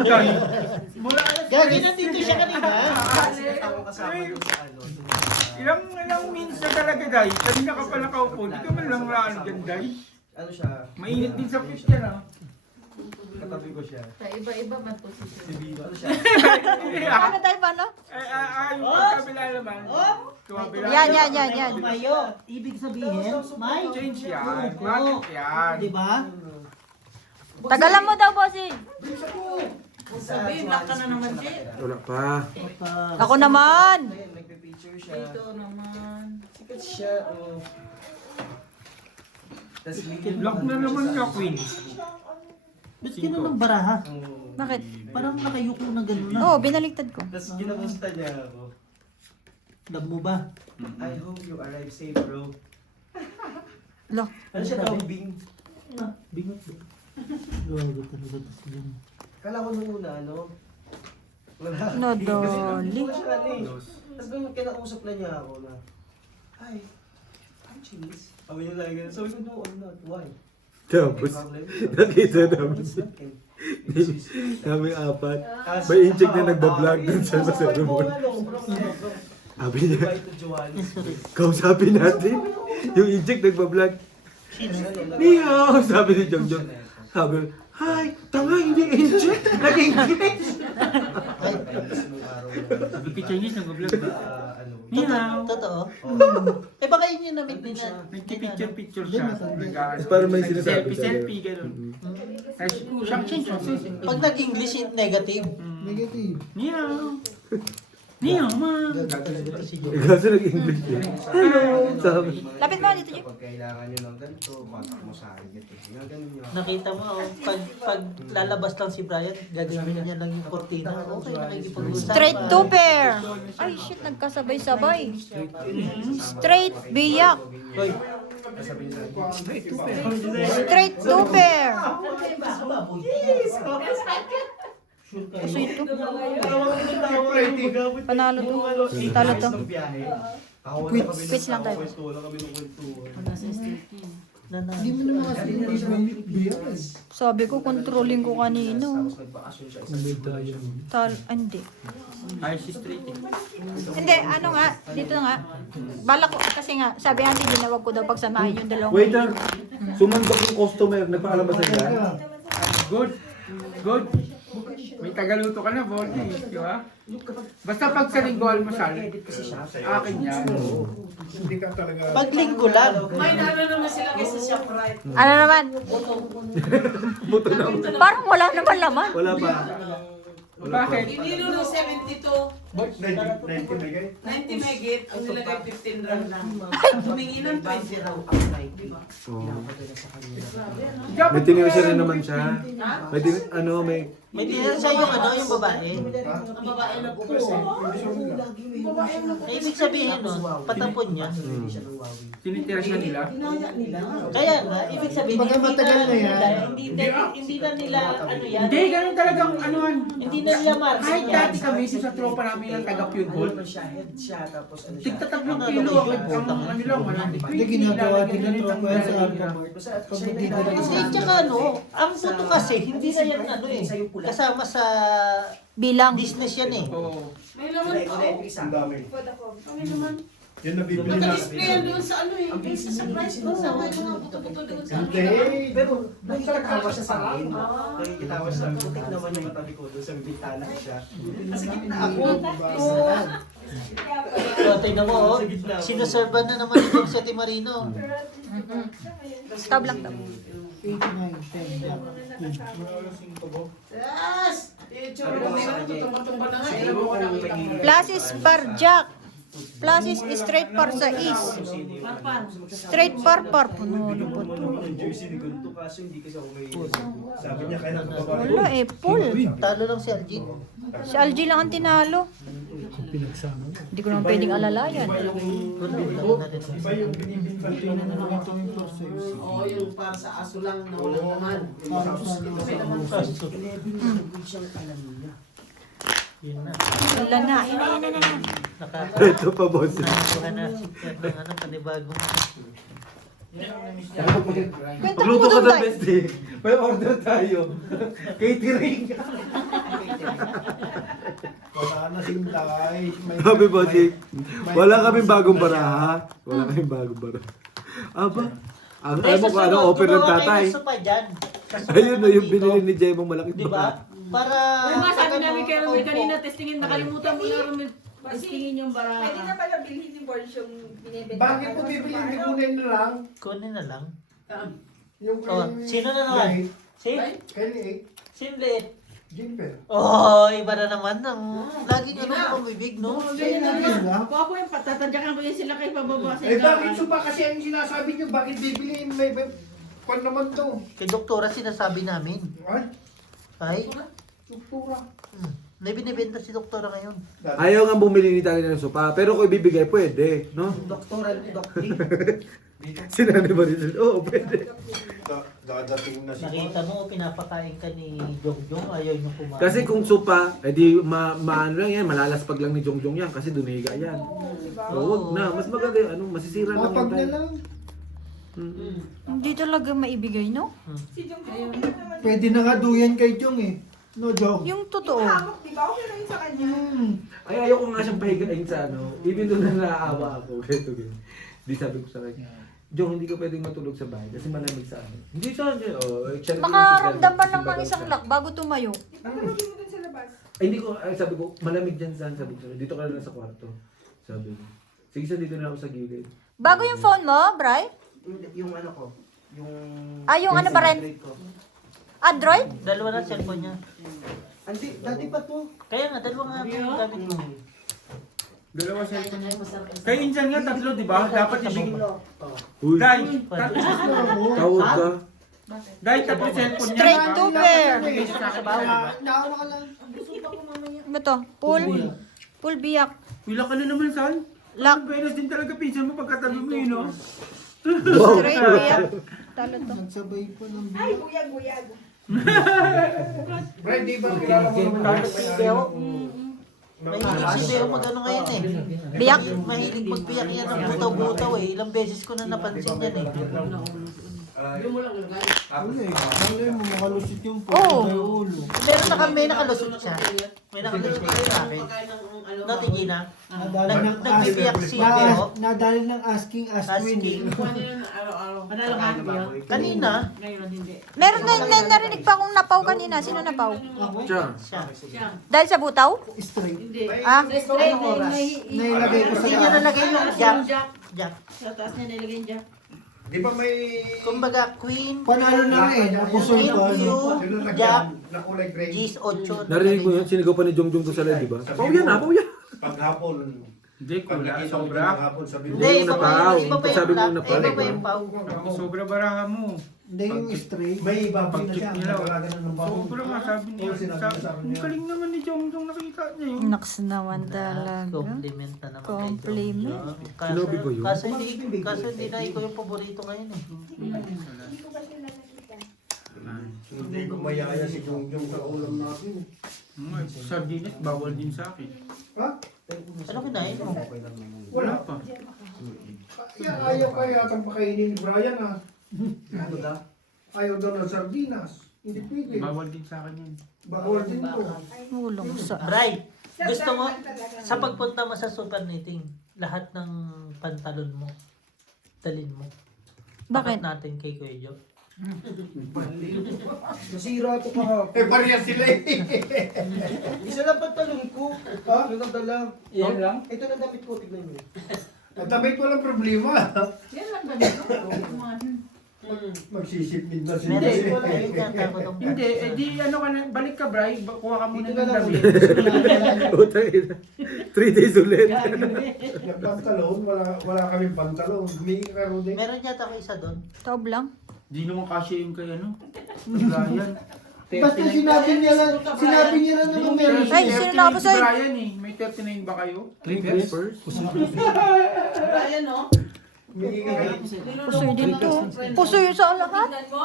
dyan, Day. Gagi na dito siya kanina. Ilang minutes na talaga, Day. Kanina ka pala kaupo. Di ka man lang ano dyan, Day. Ano siya? Mainit din sa pitch yan, ah. Katabi ko siya. Sa iba-iba man posisyon. Si Bino, ano siya? Paano tayo, paano? Yung pagkabila naman. Kumabila. Yan. Mayo. Ibig sabihin, may Change yan. Matik yan. Di ba? Tagalan mo daw, bossing. Sabi, black ka na naman, Jay. Wala pa. Ako naman. Ayun, nagpe-picture siya. Dito naman. Sikat siya, oh. Tapos Lock na naman niya, Queen. Ba't ka ng baraha? Bakit? Parang nakayuko na gano'n na. Oo, binaligtad ko. Tapos ginamusta niya ako. Love mo ba? I hope you arrive safe, bro. Lo. Ano siya tawag, Bing? Bingot ba? Gago talaga to siya. Kala ko nung una, ano? Wala. Nodoli. Wala siya, ano eh. Tapos nung kinausap na niya ako na, Hi, I'm Chinese. Sabi niya lagi ganun. Sabi ko, no, I'm not. Why? Tapos, nakita namin siya. Kami apat. May incheck na nagbablog dun sa sermon. Sabi niya, kausapin natin. Yung incheck nagbablog. Niyaw! Sabi ni Jong Jong. Sabi, hi! Tanga, hindi incheck! Nag-engage! Sabi ko Chinese, nag-vlog ba? Totoo? Eh baka yun yung na-meet din na. Nagki-picture siya. Para may sinasabi sa'yo. Selfie, gano'n. Siyang change. Pag nag-English, negative. Niyaw. Niyaw, ma. Kasi nag-English eh. Hello! Sabi. Lapit mo dito, Jeep. Pag kailangan nyo ng ganito, kontak mo sa akin. Yung ganun yun. Nakita mo, oh, pag lalabas lang si Brian, gagawin niya lang yung cortina. Okay, nakikipag-usap. Straight to pair. Ay, shit, nagkasabay-sabay. Straight biyak. Hoy, Straight to pair. Kasi ito. Panalo to. Talo to. Quits lang tayo. hindi mo naman kasi Sabi ko, controlling ko kanino. Hindi. Ay, si straight eh. Hindi, ano nga, dito nga. Balak ko, kasi nga, sabi natin, ginawag ko daw pagsamahin yung dalawang. Waiter! Sumandok yung customer. Nagpaalam ba sa'yo yan? Good. Good. May tagaluto ka na, Volky. Di ba? Basta pag sa linggo almusal, akin yan. pag linggo lang. May naano naman sila kaysa ShopRite. Ano naman? Parang wala naman laman. Wala pa. Bakit? Inilo ng 72. 90 megit, ang nilagay 15 rand lang. Humingi ng 20 raw. May tinirasya rin naman siya. May may... May tinira siya yung yung babae. Ang babae na po. Eh, ibig sabihin nun, patapon niya. Tinitira siya nila? Kaya nga, ibig sabihin, hindi na nila, ano yan, Hindi, ganun talagang anuan. hindi na nila marks Kahit yan. dati kami sa tropa namin ng taga-Pure Gold, Head siya, tapos ano siya. tigta 3 kilo. Ang ano lang, 120. Hindi, ginagawa din ng tropa yan sa Alphamart. Hindi, tsaka ano, ang puto kasi, hindi na yan ano eh, kasama sa Bilang. business yan eh. Oo. May naman po. Ang dami. Kami naman. Yan nabibili na. Naka-display yan doon sa ano eh. Kaysa sa price doon sa mga puto-puto doon sa Hindi. Pero nakikitawa siya sa akin. Nakikitawa siya. Putik naman yung matabi ko doon sa bintana siya. Kasi gitna ako. So, tingnan mo, oh, sinuservan na naman itong si Ate Marino. Tab lang, tab. 8, 9, 10. Yes! I-itsura mo nila. Tutumba-tumba na nga. Ilan mo ko nakita mo. Plus is par jack. Plus is straight par sa is. Parpan. Straight par puno. Yung jersey ni Gunto kaso hindi kasi ako may... Sabi niya kaya nakapabalik. Wala eh, full. Talo lang si Algin. Si LG lang ang tinalo. Pinagsama. Hindi ko naman pwedeng alalayan. Wala natin. Iba yung binibintay na naman ito yung process. Oo, yung para sa aso lang na walang naman. Ito may naman. Yun na. Wala na. Yan na. Ito pa, boss. Nakakuha na si Pierre ng ano, panibagong. Kwento mo Magluto ka doon ng tayo. best eh. May order tayo. Catering. bossing tay. Sabi po, Chick, wala kaming bagong baraha. Wala kaming bagong baraha. Aba, ang alam mo kung ano, offer ng tatay. Gusto pa dyan. Ayun na yung binili ni Jemong malaking Di ba? baraha. Para... Kung nga sabi ano, namin kay Romel opo. kanina, testingin, nakalimutan mo na Romel. Testingin yung bara. Pwede na pala bilhin ni Borge yung binibenta. Bakit mo bibili? Hindi kunin na lang. Kunin na lang. Yung Oh, sino na naman? Si? Kay Liit. Sino liit? Jennifer. Oh, iba na naman ng laging ano pamibig, no? Ako ako yung patatadyakan ko yun sila kay pababa sa Eh bakit so ba kasi ang sinasabi niyo? Bakit bibiliin? May kwan naman to. Kay doktora sinasabi namin. Ay, Ay, struktura. may binibenta si doktora ngayon. Ayaw nga bumili ni Tali ng sopa, pero kung ibibigay, pwede, no? Doktoral, doktor. Sinabi ba rin? Oo, pwede. Dadating na si Nakita mo, pinapakain ka ni Jongjong, ayaw niyo kumain. Kasi kung sopa, edi maano lang yan, malalaspag lang ni Jongjong yan kasi duniga yan. Oo, wag na. Mas maganda yung ano, masisira lang Kapag na tayo. lang. Hindi talaga maibigay, no? Si Jong Jong naman. Pwede na nga duyan kay Jong eh. No joke. Yung totoo. Hamok, di ba? Okay lang yun sa kanya. Ay, ayoko nga siyang pahigain sa ano. Even doon na naaawa ako. Di sabi ko sa kanya, Jong, hindi ka pwedeng matulog sa bahay kasi malamig sa ano. Hindi sa akin. Oh, Makaramdam pa lang ng isang lock bago tumayo. Patulogin mo dun sa labas. Ay, hindi ko, ay, sabi ko, malamig dyan saan, sabi ko, dito ka na lang sa kwarto. Sabi ko, sige sa dito na ako sa gilid. Bago yung phone mo, Bri? Yung ano ko. Yung... Yung ano ba rin? Android ko. Android? Dalawa na cellphone niya. Andi, dati pa to. Kaya nga, dalawa nga yung gamit ko. Dalawa cellphone niya. Kay Insan nga, tatlo, di ba? Dapat ibigay. Uy, Dahil, tawag ka. dahil tatlo cellphone niya. Straight to bear. Naawa ka lang. Ano to? Pool? Pool biyak. Wala ka na naman, San. Lock. Beres din talaga pinsan mo pagkatabi mo yun, no? Straight biyak. Talo to. Nagsabay pa ng Ay, buyag-buyag. Brad, di ba kilala mo naman yung Mahilig si Beo mag-ano ngayon eh. Biyak? Mahilig magbiyak yan ng butaw-butaw eh. Ilang beses ko na napansin yan eh. Malay mo, makalusit yung Oo. may ulo. Pero may nakalusot siya. May nakalusot siya sa akin. Dati Gina, nagbibiyak si Beo. Nadali ng asking ask Asking. queen. Panalo ka niya. Kanina, Ngayon hindi. Meron na narinig pa akong napaw kanina. Sino napaw? Siya. siya. Dahil sa butaw? Straight. Hindi. Ah? Straight Nailagay ko sa Hindi niya nalagay yung jack. Jack. Jack. Sa taas niya nilagay yung Jack. Di ba may... Kumbaga, Queen, Panalo na rin. Napusoy Queen, pa. Q, Jack, Na kulay gray. G's 8. Narinig mo yun, sinigaw pa ni Jongjong doon sa live, di ba? Pau yan ha, pau yan. Paghapon. Hindi, Pag kulang. nakita mo Sobra. paghapon, sabi mo. Hindi, Yung iba pa napaw. yung, iba pa Sabi yung mo black, napaw. iba pa yung pau. Sobra baraha mo. Hindi yung straight. May baboy na siya. Pag-check nila. Wala ganun ng baboy. Sobra nga, sabi niya. Oo, sinabi niya sa akin Ang yan. galing naman ni Jongjong, nakita niya yun. Naks naman talaga. Compliment na naman. Compliment. Sinabi ko yun? Kaso hindi na ikaw yung paborito ngayon eh. Hindi ko mayaya si Jongjong sa ulam natin. Sardinas, bawal din sa akin. Ha? Ano kinain mo? Wala pa. Ayaw ka yatang pakainin ni Brian ha. Ayaw daw ng sardinas. Hindi pwede. Bawal din sa akin yun. Bawal din to. Ulong sa... Bray, gusto mo, sa pagpunta mo sa super knitting, lahat ng pantalon mo, dalin mo. Bakit? Natin kay Kuya Jo. Nasira ito kahapon. Eh, pareha sila eh. Isa lang pantalon ko. Ha? Ito lang dala. Yan lang? Ito lang damit ko, tignan niyo. At damit walang problema. Yan lang ba dito? Magsisipid na sila. Meron eh. ko lang yung tiyatako ng Hindi, eh di ano ka na, balik ka Bray, kuha ka muna Ito ng na lang. damit. Utang ina. 3 days ulit. Nagpantalon, wala kaming pantalon. Humingi ka Rudy. Meron yata ko isa doon. Taob lang. Di naman kasya yung kay ano, Brian. Basta sinabi niya lang naman meron Ay, siya. sino na Si Brian eh, may 39 ba kayo? Clippers? Ayan o. Humingi ka. Pusoy din to. Pusoy sa lahat. Tignan mo.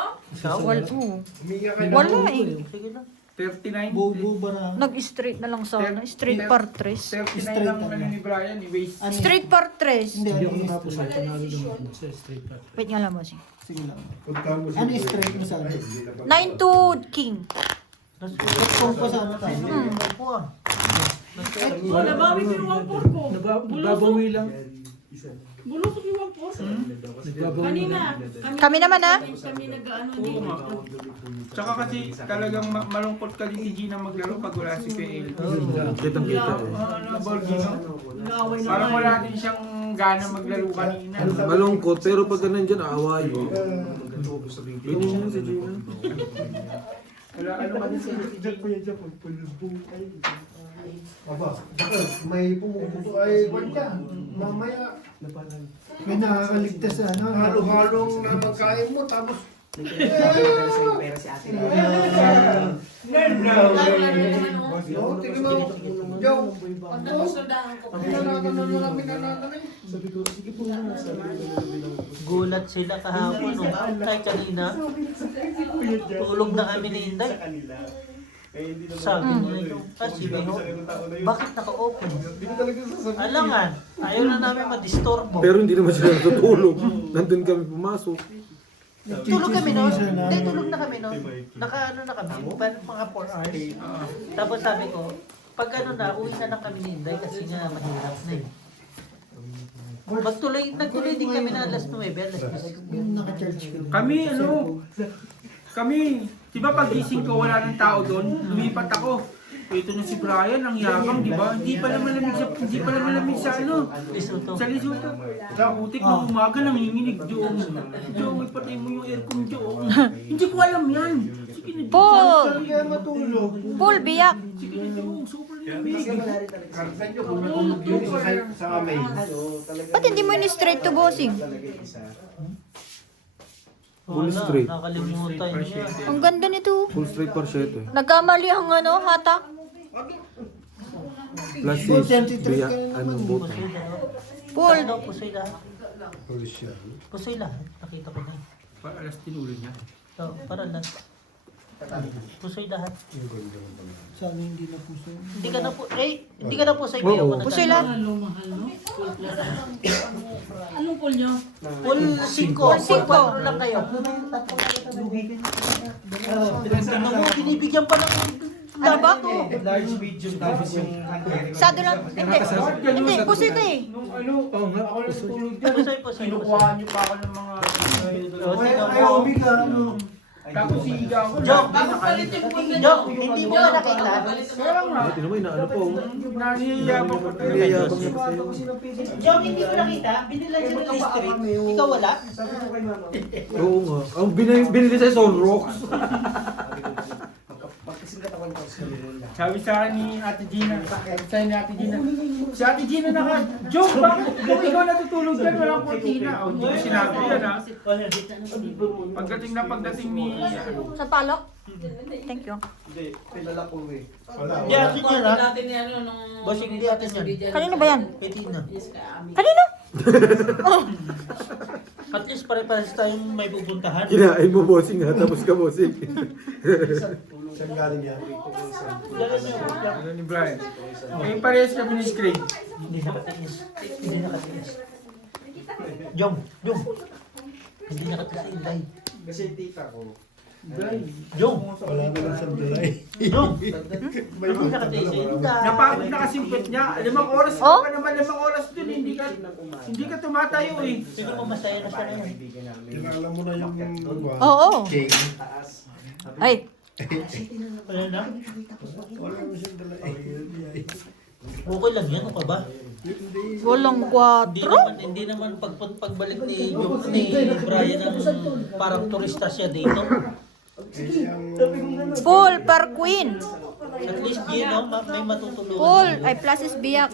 Wala. Oo. Humingi ka. Wala eh. Sige lang. 39? Bobo ba na? Nag-straight na lang sana. Straight partres. 39 lang ano ni Brian, eh, waist. Straight partres. Hindi, ano yung straight? Wait nga lang mo siya. Sige lang. Puntahan mo si Ano Boy. straight mo saan? Ay, hindi na pa- 9 to king. Kung pa saan tayo? Ano po ah? Oh, nabawi ko yung 1-4 ko. Babawi lang. Bulusok yung 1-4. Kanina. Kami naman, ha? Kami nag-ano Oo din. nga. Tsaka kasi talagang malungkot ka din si Gina maglaro pag wala si PL. Kitang-kita eh. Parang wala din siyang gana maglaro kanina. Malungkot, pero pagka nandyan, aawayo. Pwede siya si Gina. Wala ano ka din si Aba, may pumuputo ay kanya. Mamaya, may nakakaligtas na. Halo-halong na magkain mo, tapos tingin mo, Joe, Gulat sila kahapon, no? Kahit kanina. Tulog na kami ni Inday. Sabi nila, si Biho, bakit naka-open? Alangan, ayaw na namin madistorbo. Pero hindi naman sila natutulog. Nandun kami pumasok. Tulog kami noon. Hindi, tulog na kami noon. Naka-ano na kami, mga 4 hours. Tapos sabi ko, pag ano na, uwi na lang kami ni Inday kasi nga mahirap na eh. Nagtuloy din kami na alas 9, alas 10. Kami, di ba pag gising ko wala ng tao doon, lumipat ako. Ito na si Brian, ang yabang, di ba? Hindi pa naman lamig sa ano. Lisuto. Sa Lisuto. Sa utik na umaga, nanginginig doon. Diyo, ipatay mo yung aircon doon. Hindi ko alam yan. Sige na, Paul! kaya matulog. Paul, biyak. sige na, super lamig. Karsan nyo kung natulog yun sa amin. Ba't hindi mo ni-straight to bossing? Full Wala, straight. nakalimutan niya. Ang ganda nito. Full straight parchete. Nagkamali ang ano, hatak. Plus is biyak, ano, buta. Paul, Ano, pusoy lahat. Pusoy lahat. Nakita ko na eh. Alas tinuloy niya. So, para lang. Pusoy lahat. Hindi ka na po, hindi ka na pusoy. Oo. pusoy lahat. Mahal, no? Anong pool nyo? Full 5. Full cinco. Full lang kayo. Ano mo, binibigyan pa ng Ano ba? Large medium tapos yung Sado lang. Hindi, pusoy ito eh. Nung ano, nga ako lang tulog dyan. Pusoy, pusoy. Kinukuha niyo pa ako ng mga... ayaw bigla, ano. Tapos siga ako. Jok, Bakit palitin po na Jok, hindi mo ka nakita. Kaya nga, Buti naman, inaano pa oh. naniyayabang ko talaga. Niyayabang niya kasi. Jok, hindi mo nakita. Binilan siya ng history. Ikaw wala? Sabi ko kay mama, Oo nga. Ang binili sa Sunrocks. pagkasing katawan ko sa nila. Sabi sa akin ni Ate Gina, si Ate Gina Joke, bakit kung ikaw natutulog dyan, walang kortina? O, hindi ko sinabi yan ha. Pagdating ni... Sa palok? Thank you. Hindi, pinala ko eh. Hindi atin yan ha. Natin ni ano nung... Bossing, hindi atin yan. Kanino ba yan? Petina. Kanino? At least pare-pares tayong may pupuntahan. Kinain mo bossing ha, tapos ka bossing. Saan galing yan? Dala niyo. Ano ni Brian? Eh, parehas kami ni Scrape. Hindi nakatiis. Hindi nakatiis. Jom, Jom. Hindi nakatiis si Inday. Kasi tita ko, Jom, Wala na lang sa July. Jom. Hindi nakatiis si Inday. Napagod na kasimpit niya. 5 oras Oh? ka naman, 5 oras dun. Hindi ka tumatayo eh. Siguro masaya na siya na yan. Kilala mo na yung Oo. cake. Ay, Wala na? Wala mo siyang dala. Okay lang yan, ano ka ba? walang Hindi 4. naman pagbalik ni Brian ng parang turista siya dito. Paul per queen. At least Gino, may matutulungan. Paul, ay plus is biyak.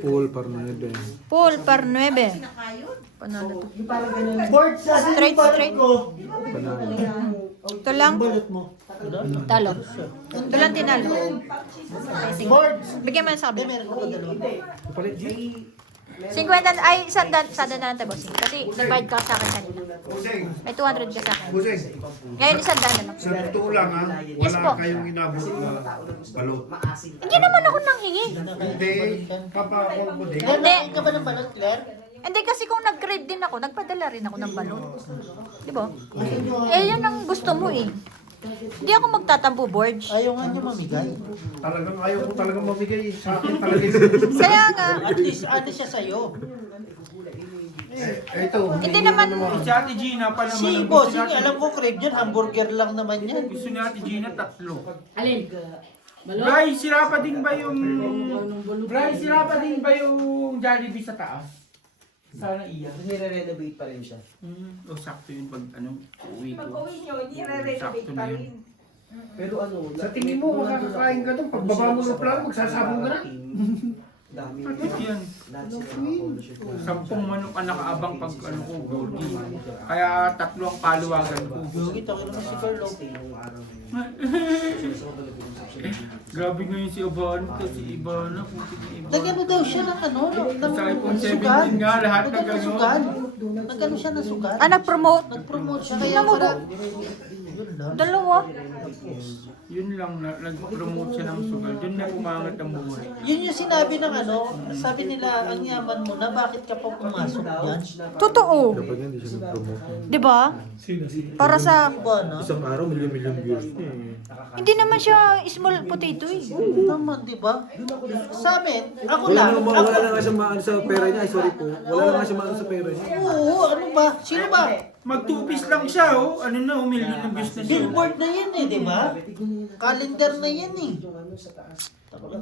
Paul Parnede. Paul per 9. Panalo to. Straight. Panalo. Ito lang. Talo. Ito lang tinalo. Sige. Bigyan mo yan sa Hindi, kabila. meron ko dalawa. 50, ay, sada na lang tayo, bossing. Kasi divide ka sa akin kanina. Buseng, May 200 ka sa akin. buseng. Ngayon, 100 na lang. Sa totoo lang ha, Yes po. wala kayong inabot na balot. Hindi naman ako nanghingi. Hindi, papakol ko din. Hindi. Ka ba ng balot, Claire? Hindi kasi kung nag-crave din ako, nagpadala rin ako ng balon. Di ba? Eh, yan ang gusto mo eh. Hindi ako magtatampo, Borge. Ayaw nga niya mamigay. Talagang ayaw ko talagang mamigay. Sa akin talaga yung... Kaya nga. At least ano siya sa'yo. Ito. Hindi naman. Si Ate Gina pa naman. Si ang Boss, gusto natin- alam ko crave niyan, hamburger lang naman yan. Gusto ni Ate Gina 3. Alin? Bray, sira pa din ba yung... Bray, sira pa din ba yung Jollibee sa taas? Sana iya. Nire-renovate pa rin siya. O sakto yun pag uwi Pag ko. uwi nyo, hindi re-renovate pa rin. Pero ano, Sa tingin mo, makakakain ka doon. Pagbaba mo ng plano, magsasabong ka na. dami. Bakit yan? Lahat sila naka-ownership. 10 manok ang nakaabang pag ko, Gordy. Kaya 3 ang paluwagan ko. Yogi, takil naman si Carlo. Nung araw na yun. So, nag-uusap sila. Grabe ngayon si Ivan kasi Ivana. Nagano daw siya ng ano, Sa iPhone 17 sugal. nga, lahat na Nagano gano'n. sugal. Nagano siya ng sugal. Nag-promote. Nag-promote siya. Tingnan mo Kaya ba? yun lang. Dalawa. Yun lang, nag-promote siya ng sugal. Doon na umangat ang buhay. Yun yung sinabi ng ano, sabi nila, ang yaman mo na, bakit ka pa pumasok yan? Totoo. Dapat nga hindi siya nag-promote. Di ba? Para sa... Diba, no? Isang araw, milyon-milyon views niya eh. Hindi naman siya small potato eh. Naman, di ba? Sa amin, ako Wala lang. na, wala na nga siya maano sa pera niya. Ay, sorry po. Wala na nga siya maano sa pera niya. Oo, ano ba? Sino ba? Mag-2 lang siya, oh. Ano na, million ng views na siya. Billboard na yan eh, di ba? Calendar na yan eh.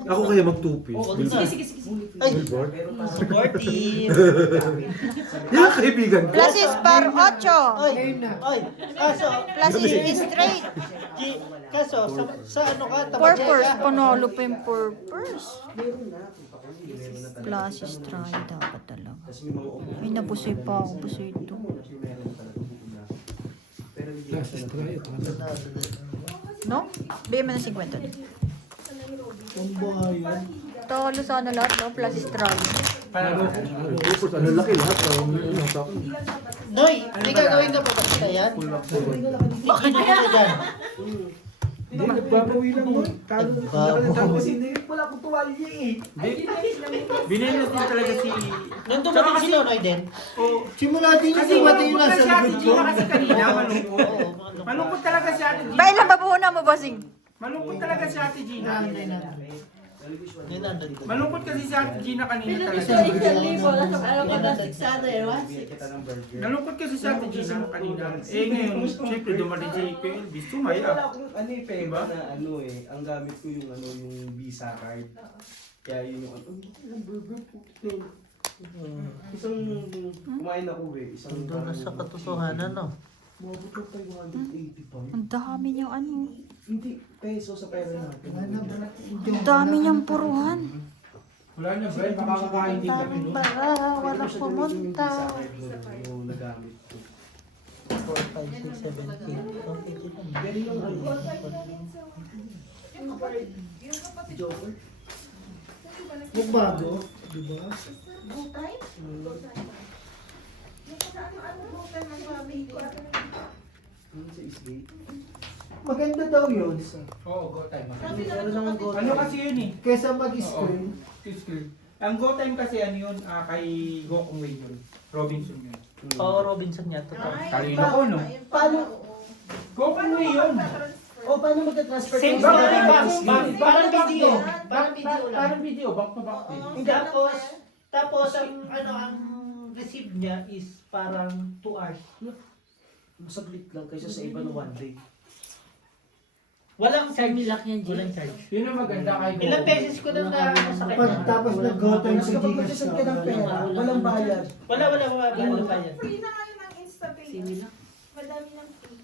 Ako kaya mag-2-piece. Oo, Billboard. Ay, Billboard? supportive. Yan, kaibigan ko. Plus is par 8. Ay, ay, kaso, Plus is straight. kaso, sa ano ka, Purpose. tabadsya ka. Panalo pa yung purpose. Plus is try dapat talaga. Kasi may mga upo. Ay, nabusoy pa ako. Busoy ito. Kasi meron talaga una. Pero hindi Plus is try. No? Bigyan mo na 50. Ang bayan. Talo sana lahat, no? Plus is try. Purpose, ano laki lahat. Ano sa akin. Noy, may gagawin ka pa ba sa yan? Bakit mo na dyan? Hindi, nagbabawi lang mo. Talo. Nagbabawi. Hindi, wala akong tuwalya eh. Binilas din talaga si... Nung dumating si Nonoy din? Simula din Kasi yung dumating yung malungkot na nasa si Ate likod ko. Gina kasi kanina, malungkot. Oo, Malungkot talaga si Ate Gina. Ba, ilan ba buhuna mo, bossing? Malungkot talaga si Ate Gina. 900 ko. Malungkot kasi si Ate Gina kanina talaga. Nalungkot kasi si Ate Gina kanina. Eh ngayon, syempre dumating si Kuya Elvis, Wala tumaya. akong ano eh, pera na ano eh. Ang gamit ko yung ano, yung Visa card. Kaya yun yung ano. Ang burger po. Isang kumain ako eh. Isang Doon na sa katotohanan, no? Mabot ko tayo 180 pa. Ang dami niyang ano. Hindi, peso sa pera natin. Ang dami niyang puruhan. Wala na, Brad, makakakain din kami. Daming para, walang pumunta. Yung nagamit ko. 4, 5, 6, 7, 8. Pero yung ano, Joker. Yung bago, di ba? Bukay? Ano bukay ng family ko? yung sa isgate. Maganda daw yun. Oo, go time. Meron naman go. Ano kasi yun eh? Kesa mag-screen. Ang go time kasi ano yun, kay Go Kung Wei yun. Robinson yun. Oo, Robinson niya. Totoo. Talino ko, no? Paano? Go Kung Wei yun. O paano magka-transfer Same ka? Parang video. Parang video lang. Parang video, back to back din. Tapos ang receive niya is parang 2 hours. Saglit lang kaysa sa iba na 1 day. Walang charge. Walang charge. Yun ang maganda kay Go. Ilang beses ko na ano sa Pag kanya. tapos nag-go time sa Kapag Gcash magsasend ka ng pera, walang bayad. Wala pa yan. Free na kayo ng Instapay. Madami ng free.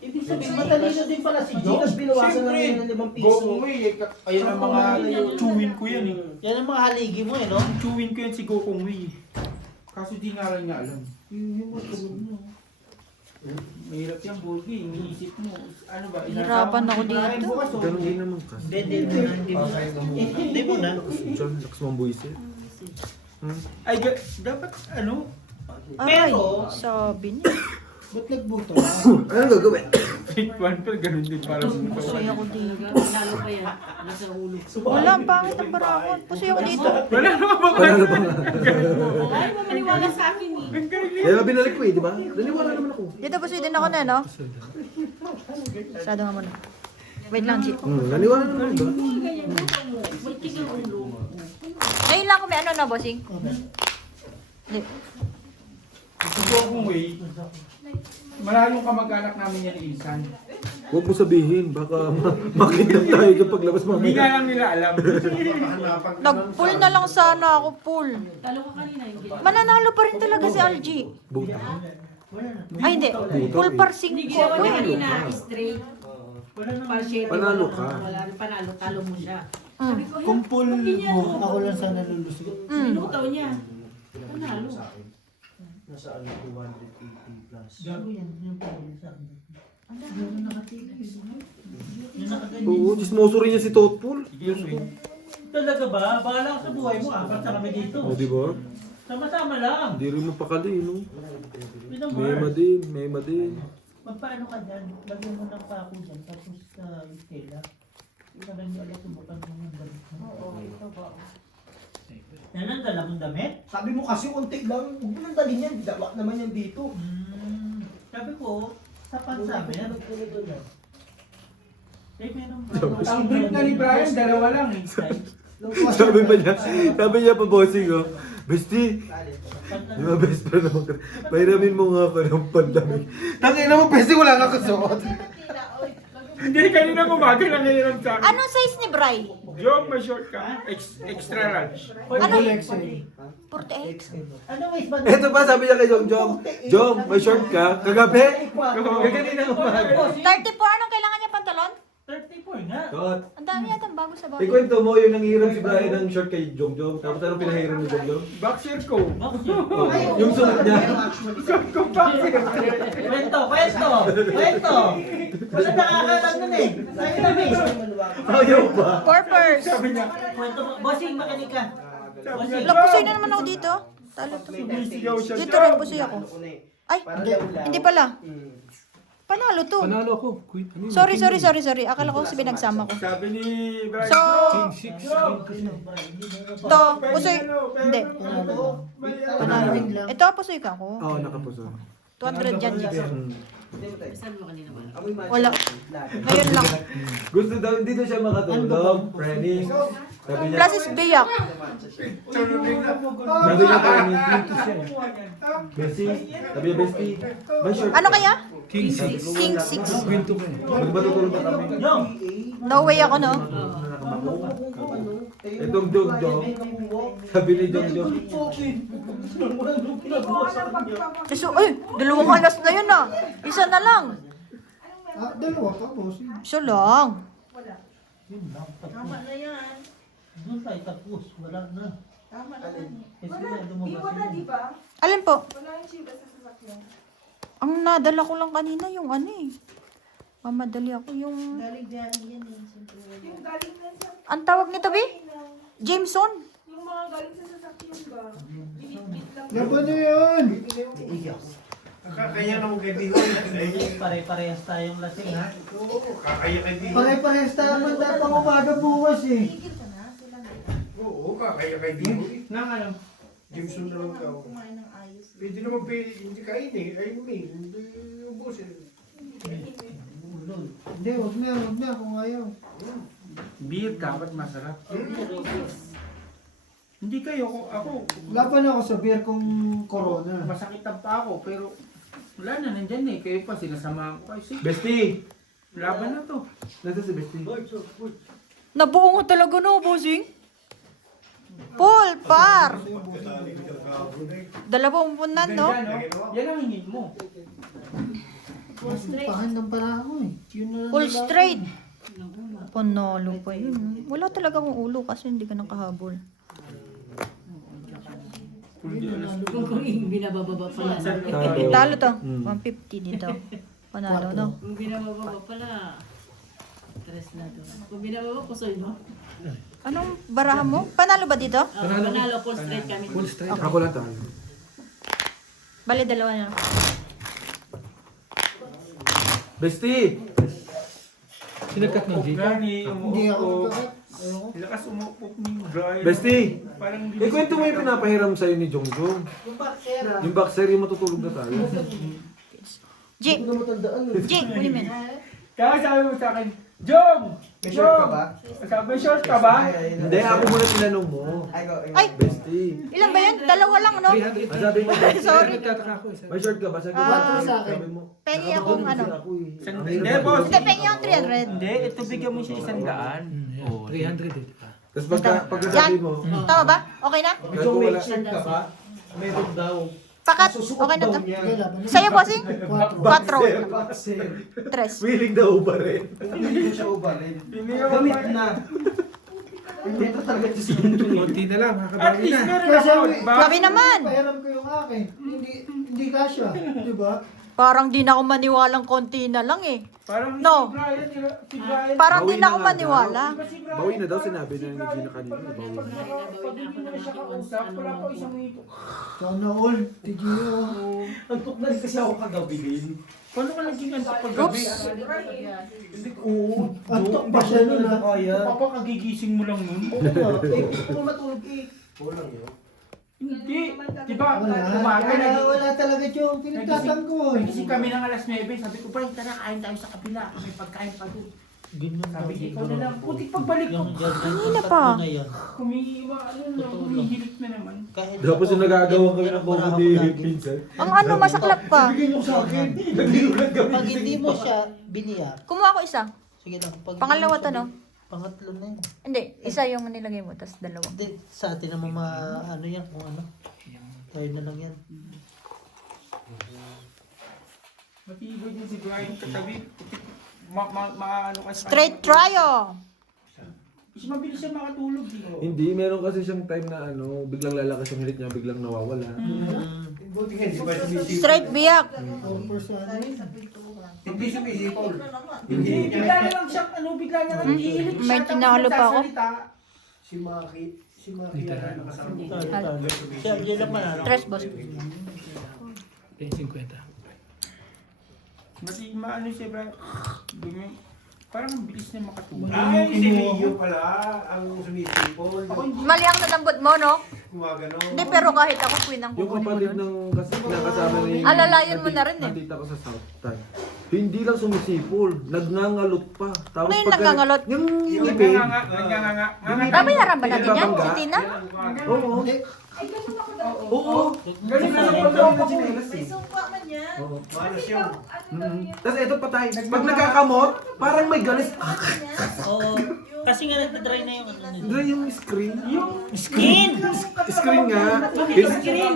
Ibig sabihin, matalino din pala si Gcash Josh. binawasan lang Siyempre, nila ng 5 Go piso. Kung Wei, ayun ang mga chewin ko yan eh. Yan ang mga haligi mo eh, no? Chewin ko yan si Go Kung Wei. Kaso di nga lang niya alam. Mahirap yung Bulgi, iniisip mo. Ano ba? Hirapan ako dito. Ganun din naman kasi. Hindi mo na. Diyan, lakas mong buwisit. Ay, dapat ano? Aray, Pero- sabi niya. Ba't nagbuto? Ano gagawin? Fake one, pero ganun din para sa Pusoy ako dito. Lalo pa yan. Nasa ulo. Wala, ang pangit ang barakon. Pusoy ako dito. Wala naman ba? Panalo pa nga. Ay, mamaniwala sa akin eh. Ang galing niya. Kaya nga binalik ko eh, di ba? Naniwala naman ako. Dito pusoy din ako na, no? Masyado nga muna. Wait lang, G. Naniwala naman ba? Ngayon lang kung may ano na, bossing. Hindi. Gusto akong way. Malayong kamag-anak namin yan ni Insan. Huwag mo sabihin, baka makita tayo dyan paglabas Hindi nga mamaya. lang nila alam. Nag-pull na lang sana ako, pull. Mananalo pa rin talaga si RG. Buta. Ay, hindi. Pull par 5 ako eh. straight. Panalo ka. Wala rin panalo, talo mo siya. Kung pull mo, ako lang sana lulusot. Sinutaw niya. Panalo. Nasa ano, 280 plus. Oo, chismoso rin niya si Totpul. Talaga ba? Bahala ka sa buhay mo. Apat na kami dito. O, di ba? Sama-sama lang. Hindi rin mapakali, no? Yun ang Mema Mars. din, mema din. Magpaano ka dyan? Lagyan mo ng pako dyan. Tapos sa Ikela. Ikaw lang yung alam subukan mo yung damit mo. Yan ang dala mong damit? Sabi mo kasi unti lang, huwag mo nang dalhin yan, dalawa naman yan dito. Sabi ko, sapat sa amin. Eh, meron Ang brief na ni Brian, dalawa lang eh. Sabi niya pa bossing, oh. Bestie, di ba best friend naman ka? Bayramin mo nga ako ng pandamig. Tangina mo, bestie, wala ka kasuot. Hindi kanina umaga lang ngayon sa akin. Anong size ni Bri? Jom, may short ka. Extra large. Ano? XL. 48. Ano waistband? Ito pa, sabi niya kay Jom, may short ka? Kagabi? Kaganina umaga. 34, anong kailangan niya pantalon? 34 nga. Tot, Ang dami yata bago sa bago. ikwento mo yung nanghiram si Brian ng short kay Jom. Tapos anong pinahiram ni Jom? Boxer ko. Yung sulat niya. Kung boxer. Kwento! Wala nakakalam nun eh. Sa'yo na, miss. Ayaw ba? Purpose. Sabi niya, Kwento mo. Bossing, makinig ka. Bossing. Pusoy na naman ako dito. Talo to. sumisigaw siya. Dito rin pusoy ako. Ay, hindi pala. Hmm. Panalo to. Panalo ako. Sorry. Akala ko si pinagsama ko. Sabi ni Brian. So, to, pusoy. Hindi. Panalo. Ito, pusoy ka ako. Oo, nakapuso. 200 dyan. Saan mo kanina ba? Wala. Ngayon lang. Gusto daw, dito siya makatulog. Training. Sabi niya, Plus is biyak. sabi niya training. Dito siya. Bestie, sabi niya, Bestie, may short Ano ka?" kaya? King 6. Magbatutulog na kami. Yung. No way ako, no? Itong Jong. Sabi ni Jong. So, ay, 2 alas na yun ah. Isa na lang. Dalawa ka, boss. Isa lang. Tama na yan. Doon tayo tapos. Wala na. Tama na yan. Kasi Wala, nga lumabas wala yun. di ba? Alin po? Wala yung shiba sa sasakyan. Ang nadala ko lang kanina yung ano eh. Mamadali ako yung... Galing yan yan eh. Yung galing na sa... Ang tawag nito, Bi? Jameson. Yung mga galing sa sasakyan ba? Binitbit lang. Laban na yan! Kakaya ng kaibigan. Pare-parehas tayong lasing ha. Oo, kakaya kaibigan. Pare-parehas naman na pang umaga bukas eh. Tigil ka na. Sila na. Oo, kakaya kaibigan. Nang ano? Jameson na lang ka. Kumain ng ayos. Pwede naman hindi kain eh. Ay mo eh. Hindi ubos eh. Hindi, wag na kung ayaw. Beer dapat masarap. Hindi kayo, ako. Laban ako sa beer kung corona. Masakit ang pa ako, pero wala na, nandyan eh. Kayo pa, sinasamahan ko. Ay, sige, Bestie! laban na to. Nasa si Bestie. Nabuo ko talaga no, bossing. Paul, par. 20 punan, no? Ganda, no? Yan ang hingin mo. Pahandang pala ako eh. Yun na lang Full nila- straight. Panalo pa yun. No? Wala talaga akong ulo kasi hindi ka nakahabol. Kung binababa pala. Talo to. 150 dito. Panalo, no? Kung binababa pala. Tres na to. Kung binababa, pusoy mo. Anong barahan mo? Panalo ba dito? Panalo, full straight kami. Ako lang tayo. Bali, dalawa na. Bestie! Sinakat ng Jake? Hindi ako nagkakat. Lakas umupok ni Brian. Bestie! Parang hindi Ikwento mo yung pinapahiram sa'yo ni Jong. Yung boxer ah. Yung boxer, yung matutulog na tayo. Jake! Jake, what do you mean? Kaya sabi mo sa akin, Jong! May short ka Jong! ba? Sabi, may short ka ba? Hindi, ako muna tinanong mo. Ay, Bestie. ilan ba yun? Dalawa lang, no? Ang sabi mo, Sorry. may short ka ba? Sabi ko, Ah, sabi mo. Pengi akong ano. Hindi, boss. Hindi, pengi akong 300. Hindi, ito bigyan mo siya 100. Oh, 300 eh. Tapos pagka sabi mo, Tama ba? Okay na? gago wala. Short ka ba? Meron daw. Pakat. Okay na to. Sa'yo, bossing? 4. Tres. Willing daw ba rin? Hindi siya ubarin. Gamit na. Ito talaga si Konti na lang, At least meron Kasi ako, di ba? Grabe naman. Pahiram ko yung akin. Hindi kasya. Di ba? Parang di na ako maniwalang konti na lang eh. Parang No. si Brian. Parang Bawi di na na ako nga maniwala. Bawi na daw, sinabi na ni Gina kanina. Bawi na. Pag hindi mo na siya kausap, wala pa isang ito. Sana all. Tigil. Antok na rin kasi ako kagabi din. Paano ka naging antok paggabi? Hindi ko, oo. Antok pa siya nun, ha? Kaya. Papa, kagigising mo lang nun. Oo nga. Eh, gusto ko matulog eh. Kulang yun. Hindi. Di ba, Wala. umaga Wala talaga yung pinagtatanggol. nagising kami ng alas 9. Sabi ko, Brian, tara, kain tayo sa kabila. May pagkain pa doon. Ganyan Sabi niya, ikaw na lang. Putik pagbalik ko. Kanina pa. Kumiiwa, ano na, kumihilit na naman. Tapos yung nagagawa kami ng combo ni Pinsan. Ang ano, masaklap pa. Bigyan mo sa akin. Nagliulag kami. Pag hindi mo siya biniyak, Kumuha ko isa. sige lang. Pag Pangalawa hindi mo to, siya no? Pangatlo na yun. Hindi, isa yung nilagay mo, tapos dalawa. Hindi, sa atin naman ano yan, kung ano. Third na lang yan. Matibay din si Brian katabi. Ano kasi. Straight tryo. Mas mabilis siya makatulog. Hindi, meron kasi siyang time na ano, biglang lalakas yung hilit niya, biglang nawawala. Buti nga, di ba sumisipol? Straight biyak. Hindi sumisipol. Hindi, bigla na lang siya, bigla na lang iilit siya. May tapos tinalo pa ako. nagsasalita. Si Maki na nakasama ko. Siya, yun lang manalo. Tres, boss. Maano siya ba? Parang ang bilis na makatulog. Ay, si Leo pala ang sumisipol. Mali ang nalambot mo, no? Gumagano. Hindi, pero kahit ako, queen ang Yung kukunin mo kapatid nun. ng nakasama ni... Alalayan mo na rin eh. Nakita ko sa South Tan. Hindi lang sumisipol, nagngangalot pa. Tapos Ano yung nagngangalot? Yung Yung ngipin. nanganganga. Babayaran ba natin yan, si Tina? Oo. Oo. Ganun na lang Pagkain na chinelas eh. May sumpa man yan. Oo. Malas Kasi yun. daw, ano daw yan? Tapos ito patay. Pag nagkakamot, parang may galis. Oo. Kasi nga nagdadry na yung ano nila. Hindi yung screen. Skin! Screen nga. Screen!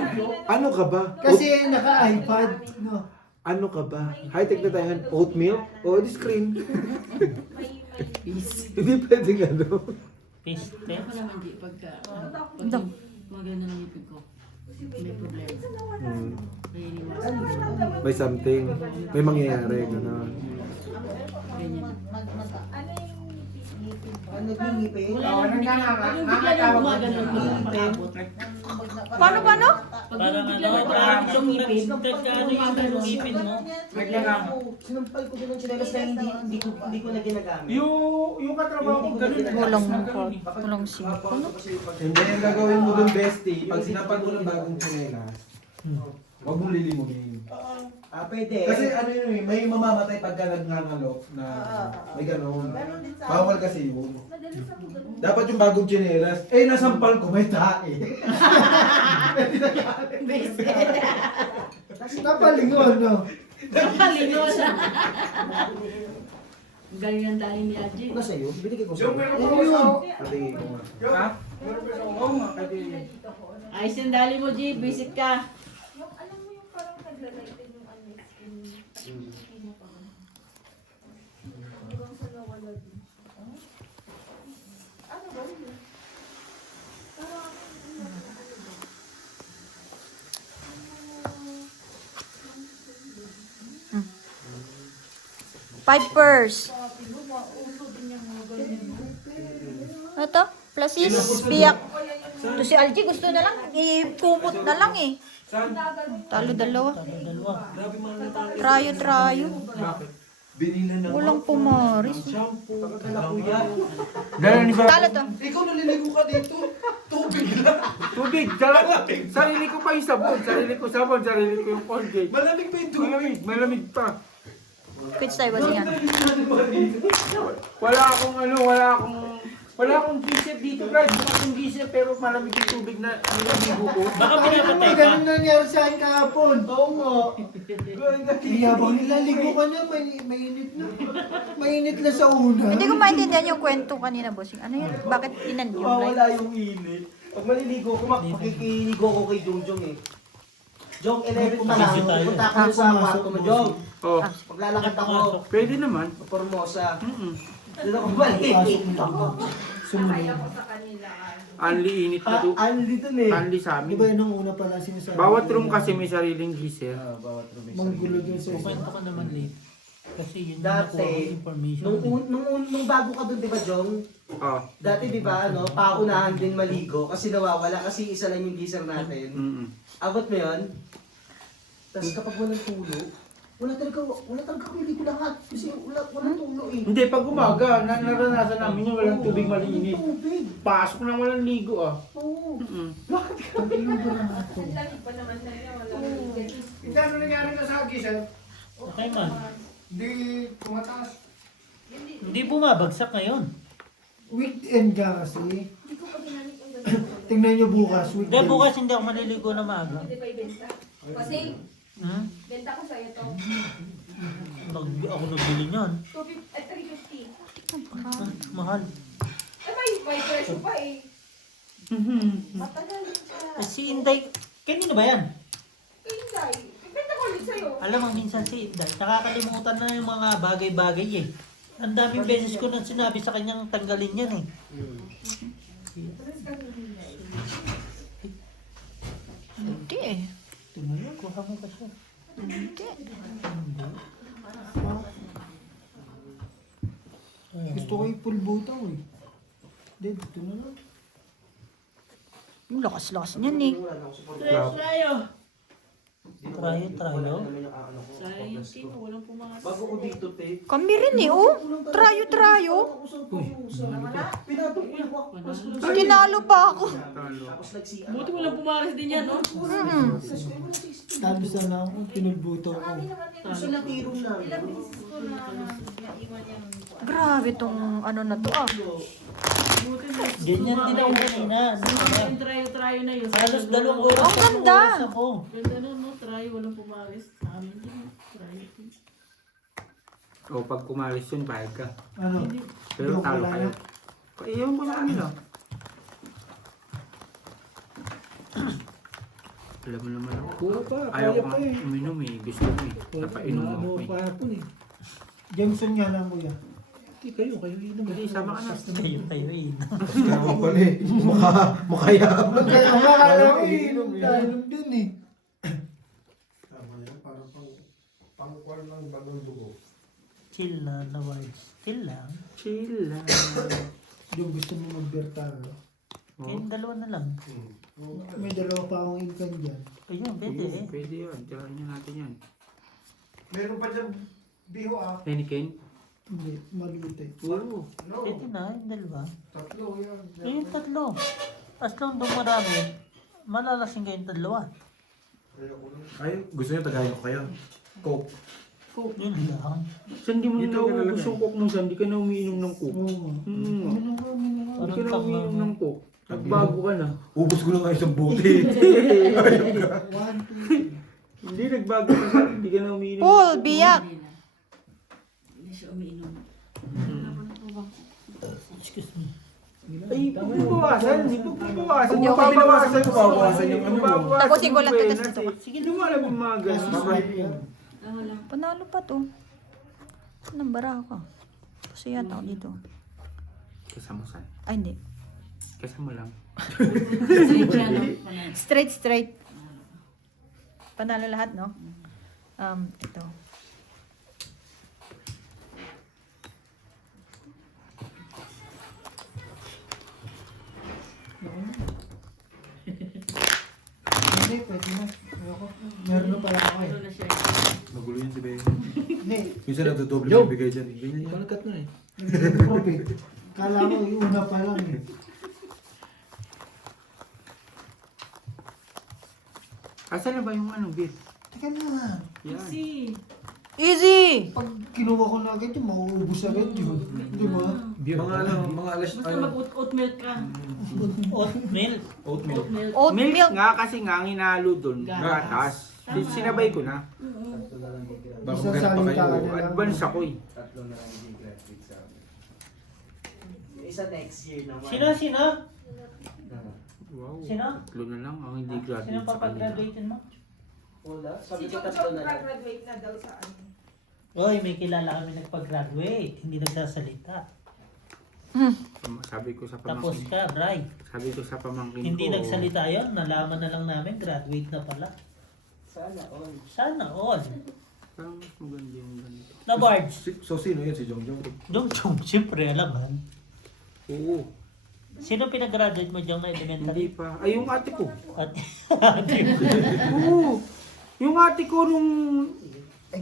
Ano ka ba? Kasi naka-iPad. No. Ano ka ba? High-tech na tayo. Oatmeal? O di screen. Hindi pwedeng ano. Paste. Ako naman di pagka maganda ng ipin ko. May problema. May iniwasan. May something. May mangyayari. Gano'n. Ganyan. Ano yung ngipin? Oo, nanganganga. Yung bigla na gumagano ko na pakabot. Paano? Pag Parang bigla ano, na parang yung ipin, ano yung ngipin mo. Nagnganganga. Sinampal ko din ang chinelas na hindi ko na ginagamit. Yung katrabaho ko ganun. Walang ganun. walang singko, no? Hindi, ang gagawin mo dun, bestie, pag sinapag mo ng bagong chinelas, huwag mong lilimunin. Pwede. Kasi ano yun eh, may mamamatay pagka nagngangalok na may gano'n. Bawal kasi yun. Dapat yung bagong chinelas, nasampal ko, may tae. Napalingon, no? Nakalingon. Ang galing ng tali ni Aji. Ano sa'yo? Binigay ko Yung sa'yo. meron ko sa... Patingin ko nga. Ha? Meron ko sa... Oo nga, kaya... Ayos yung dali mo, G. Visit ka. Yung alam mo yung parang naglalighted yung ano, skin na parang. Hanggang sa nawala din. Ano ba yun? Parang, Pipers. Ano to? Plasis, biyak. To si Algie gusto na lang, ikumot na lang eh. Talo dalawa. Trayo. Binila na Walang pumaris. Dahil ni ba? Talo to. Ikaw naliligo ka dito. Tubig lang. Tubig! Sarili ko pa yung sabon. Sarili ko yung Colgate. Malamig pa yung tubig. Malamig pa. Quits tayo, bossing yan. Wala akong geyser dito, Brad. Wala akong geyser pero malamig yung tubig na ligo ko. Baka pinapatay ka. Ganun nangyari sa akin kahapon. Oo nga. Kaya bang nilaligo ka na, mainit na. Mainit na sa una. Hindi ko maintindihan yung kwento kanina, bossing. Ano yun? Bakit inand yung live? Mawala yung init. Pag maliligo ko, makikiligo ko kay Jongjong eh. Jong, 11 pa lang. Punta ako sa kwarto mo, Jong. Oh, Paglalakad ako, pwede naman. Formosa. Doon ako maliligo. Kaya ko sa kanila. Anli init na to. Ano dito eh? Anli sa Di amin. ba yun ang una pala sinasabi? Bawat room kasi may sariling geyser. Bawat room may Manggulo dun sa isa. Kwento ko naman late. Kasi yun yung Dati, nakuha ko information. nung bago ka doon, di ba, Jong? Oh. Dati, di ba, ano, paunahan din maligo kasi nawawala kasi isa lang yung geyser natin. Mm-mm. Abot mo yun? Tapos kapag walang tulo, wala talaga maligo lahat kasi walang tulo eh. Hindi, pag umaga, naranasan namin yung walang tubig malinis. Tubig. Pasok na walang ligo ah. Oo. Mm-mm. Ang lamig pa naman na niya. Walang ligo. Hindi ano nangyari na sa geyser? Okay man. Hindi tumataas. Hindi bumabagsak ngayon. Weekend ka kasi. Hindi ko pa ginamit ang ganito. Tingnan nyo bukas, Hindi, weekday. bukas hindi ako maliligo na maaga. Hindi ba ibenta? Kasi, Hmm? benta ko sa'yo to. Ako nagbili niyan. 350. Mahal. May presyo pa eh. Matagal yun siya. Si Inday, kanino ba yan? Inday, benta ko ulit sa'yo. Alam mo, minsan si Inday, nakakalimutan na yung mga bagay-bagay eh. Ang daming beses ko nang sinabi sa kanyang tanggalin yan eh. Hindi eh. Kuha mo pa siya. Hindi. Gusto ko yung full butaw eh. Hindi, dito na lang. Yung lakas-lakas niyan eh. Trayo. Sayang yung walang pumasok. Bago ko dito, te. Kami rin eh, oh. Trayo-trayo. Pinatong ko yung wakwas ko lang. Tinalo pa ako. Tapos nagsiya. Buti walang pumaras din yan, no? Tapos na ako, pinulbuto ko. Gusto na tiro na. Ilang beses ko na naiwan yung Grabe tong ano na to ah. Ganyan din ako kanina. Yung trayo na yun. Halos 2 oras Ang ganda. ako. Ganda na, no? Trayo, walang pumaras. Sa amin din, trayo. O pag kumalis yun, bayad ka. Ano? Pero Yung talo wala kayo. Iyon ko na kanila. Alam mo naman ako. Puro pa, Ayaw kaya ko pa nga eh. uminom eh. Gusto mo eh. Napainom mo ako eh. Kahapon eh. Jameson nga lang kuya. Hindi kayo inom. Hindi, sama ka na. Kayo inom. Kaya pala eh. Mukaya. Kaya akala ko inom din eh. Tama yan, parang pangkwal ng bagong dugo. Chill na, Wards. Chill lang. Chill lang. Yung gusto mo magbertaro. Kayong 2 na lang. May dalawa pa akong income dyan. Ayun, pwede eh. Pwede yun. Tirahin niyo natin yan. Meron pa dyan biho ah. Heineken? Hindi, maliit eh. Oo. Pwede na, yung 2. Tatlo yan. Yung 3. As long dumarami, malalasing kayong 2. Ay, gusto niyo tagayin ko kayo. Coke. Yun lang. Saan di mo Dito na ka nalang naubos yung coke nung saan? Di ka na umiinom ng coke. Oo. Hmm. Di ka na umiinom ng coke. Nagbago ka na. Ubus ko lang isang buti. 1, 2, 3. Hindi, nagbago ka na. Hindi ka na umiinom. Paul, biyak. Hindi siya umiinom. Excuse me. Ay, pagbawasan. Hindi pagbawasan. Hindi, okay. Pagbawasan. Pagbawasan yung ano. Tapusin ko lang, tigas dito. Sige, lumalab yung mga ganun. Panalo pa to. Nambara ako. Kasi yata ako dito. Kesa mo saan? Ay, hindi. Kesa mo lang. Straight. Panalo lahat, no? Ito. Hindi, pwede na. Ayoko. Meron na pala ako eh. Ano na siya? Magulo yun si Ben. Hindi, Minsan nagdodoble yung bigay dyan. Ganyan yan. Palakat na eh. nag-improve eh. Kala ko yung una pa lang eh. Asan na ba yung ano, beef? Teka na. Yan. Kasi, Easy! Pag kinuha ko na agad yun, mauubos agad yun. Di ba? Mga ano, mga alas, Basta ano, mag-oat milk ka. Oatmeal. oatmeal. Oat Milk milk. nga kasi nga ang hinalo doon, gatas. Sinabay ko na. Baka maganda pa Isasalita ka kayo. na lang. Advance ako eh. Tatlo na lang hindi graduate sa amin. Yung isa next year naman. Sino? Wow. Sino? Tatlo na lang ang hindi Sino graduate sa kanila. papag-graduatein mo? Wala. Si Sabi ko Chong tatlo Chong na lang. graduate na daw sa ano. Oy, may kilala kami nagpag-graduate. Hindi nagsasalita. Sabi ko sa Tapos pamangkin. ka, Bray. Sabi ko sa pamangkin ko. Hindi nagsalita yun. Nalaman na lang namin, graduate na pala. Sana all. Sana all. Parang mas maganda yung ganito. Na Bards. So, sino yun? Si Jongjong? Dong Chong, siyempre alaman. Oo. Sino pinag-graduate mo dyan na Hindi elementary? pa. Ay, yung ate ko. At, Oo. Yung ate ko nung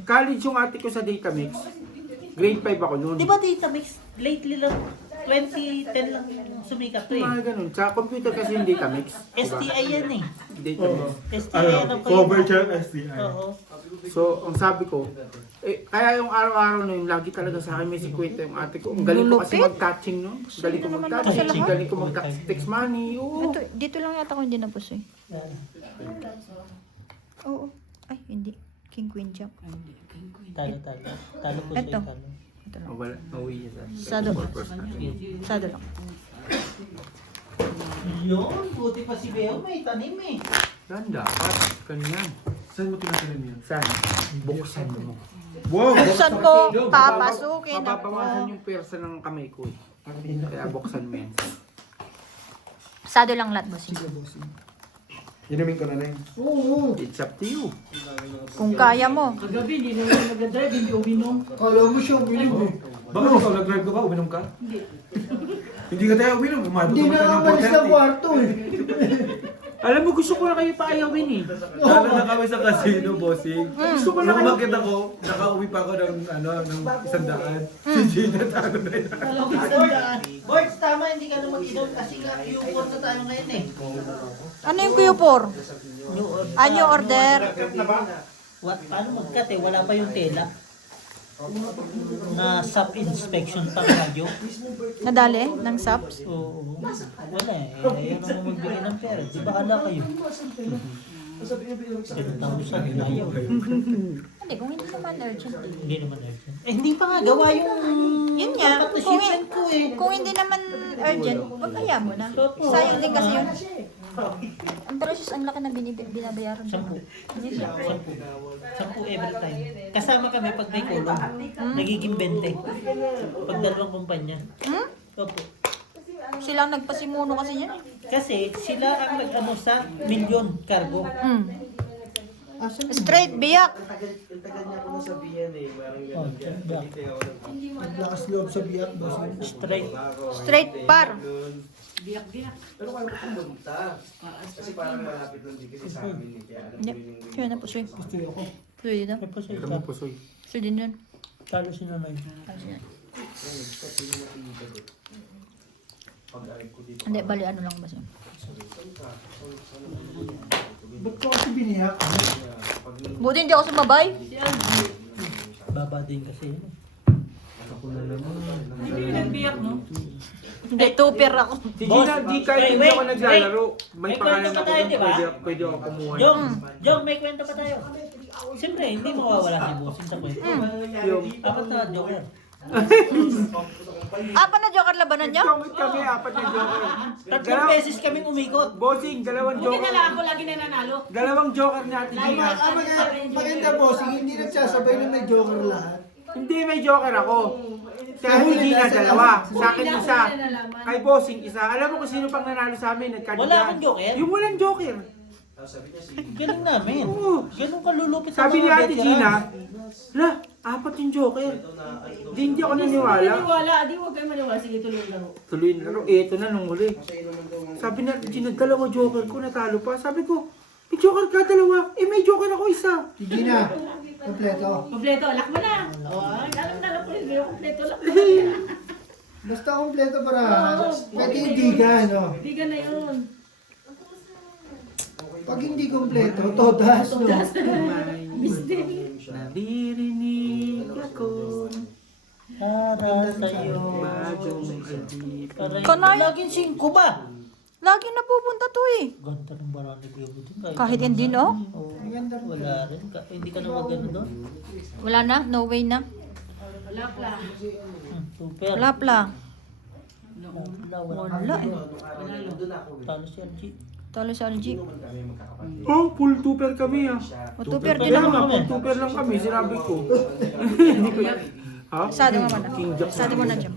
college yung ate ko sa Datamix. Grade 5 ako noon. di ba data mix? Lately lang, 2010 lang sumikat to eh. Mga ganun. Sa computer kasi yung Datamix. STI yan eh. Datamix. STI yan ang Cover check STI. Oo. So, ang sabi ko, kaya yung araw-araw na yun, lagi talaga sa akin may 50 yung ate ko. Ang galing ko kasi Lulupit. mag-touching, no? Galing ko naman mag-touching. ako sa lahat. Galing ko mag-text money. Oo. Ito, dito lang yata ko hindi napos eh. Oo. Ay, hindi. King Queen Jack. Talo. Talo po sa Ito. talo. Ito lang. Oh, wala. Nauwi niya sa Sado. 4%. Sado lang. Yun, buti pa si Beo may tanim eh. Yan dapat. Ganyan. Saan mo tinatanim yan? Saan? Buksan mo. Wow! Buksan ko, papasukin Mapapawasan ako. yung persa ng kamay ko eh. Kaya buksan mo yan. Sado lang lahat, bossing. Inumin ko na na yun. Oo. It's up to you. Kung kaya mo. Kagabi, hindi naman nag-drive, hindi uminom. Kala mo siya uminom eh. Bakit ikaw, nag-drive ka ba? Uminom ka? Hindi. Hindi ka tayo uminom. Umabot Hindi ka na ng umalis sa 4:30. kwarto eh. Alam mo, gusto ko na kayo paayawin eh. Lalo na kami sa casino, bossing. Gusto ko na Nung kayo. umakyat ako, nakauwi pa ako ng, ng 100. Si Gina, talo na yun. Boys, tama, hindi ka na mag-inom kasi nga yung na tayo ngayon eh. Ano yung Q4? Anyo order? Paano mag-cut eh? Wala pa yung tela. Na sub-inspection pa radyo. Nadali ng subs? Oo. Wala eh. Ayaw naman magbigay ng pera. Di ba hala kayo? 10,000. Ayaw. Hindi, kung hindi naman urgent. Hindi naman urgent. Eh, hindi pa nga gawa yung... Yun nga, dapat na kung, shipment ko eh. kung hindi naman urgent, wag kaya mo na. Sayang din kasi yun. Ang precious, ang laki na binabayaran ko. 10 every time. Kasama kami pag may kulong. Nagiging 20. Pag dalawang kumpanya. Hmm? Opo. Sila ang nagpasimuno kasi yan. Kasi sila ang nag-ano sa milyon cargo. Mm. Straight biyak. Ang tagal niya ako nasabihan eh. Parang Oh, gano'n. Kaya ganda. hindi ako Naglakas loob sa biyak, bossing. Straight. Straight par. Biyak-biyak. Pero kaya ko pumunta. Kasi parang malapit lang din kasi sa amin eh. Kaya alam Hindi. ko yung... Kaya na po, Soy. Gusto ako. Soy dito. May pasay Ito ka. mo po, Soy. Soy din yun. Talo si nanay. Hindi, bali ano lang ba siya? Ba't ko kasi biniyak? Buti hindi ako sumabay. Si LG. Baba din kasi yun. Hindi yung nagbiyak, no? Hindi, tuper ako. Si Gina, di kahit hindi wait, ako naglalaro. May May pangalan kwento pa ako tayo, doon. di ba? Pwede ako kumuha. Jong, may kwento pa tayo. Siyempre, hindi mawawala si Bossing sa kwento. Yung Apat na joker. Apa na joker labanan niyo? Jongit kami, apat na joker. 3 beses kaming umikot. Bossing, dalawang Buti na joker. lang ako lagi na nanalo. Dalawang joker natin, Gina. Maganda, bossing. Hindi nagsasabay na may joker lahat. Hindi, may joker ako. Sa akin, Gina, dalawa. Sa akin, isa. Kay Bossing, isa. Alam mo kung sino pang nanalo sa amin? Nagkadiyan. Wala akong joker? Yung walang joker. Ganun namin. Oo. Ganun kalulupit Sabi ni mga Ate veterans. Gina, la, apat yung joker. Hindi ako naniniwala. Naniniwala, di huwag kayo maniwala. Sige, tuloy lang. Tuloy na laro. Ito na nung huli. Sabi na, Gina, dalawa joker ko, natalo pa. Sabi ko, may joker ka, dalawa. Eh, may joker ako isa. Sige na. Kompleto. Kompleto, alak mo na. Alam na lang ko rin, pero kompleto lang. Basta kompleto para pwede yung diga, no? Hindi ka na yun. Pag hindi kompleto, todas, no? Naririnig ako. Para sa'yo. Bagong alip. Kanay. Laging 5 ba? Lagi napupunta to eh. Ganda ng barangay Kuya Buding. Kahit hindi, no? Oo, wala rin. Hindi ka na magano doon. Wala na, no way na. Super. Wala pla. Wala. Wala eh. Talo si LG. Talo sa LG. Oh, full tuper kami ah. O, tuper din Kaya ako. nga, full tuper lang kami, sinabi ko. Hindi ko yan. Ha? Sado nga man. King Jack. Sado mo na dyan.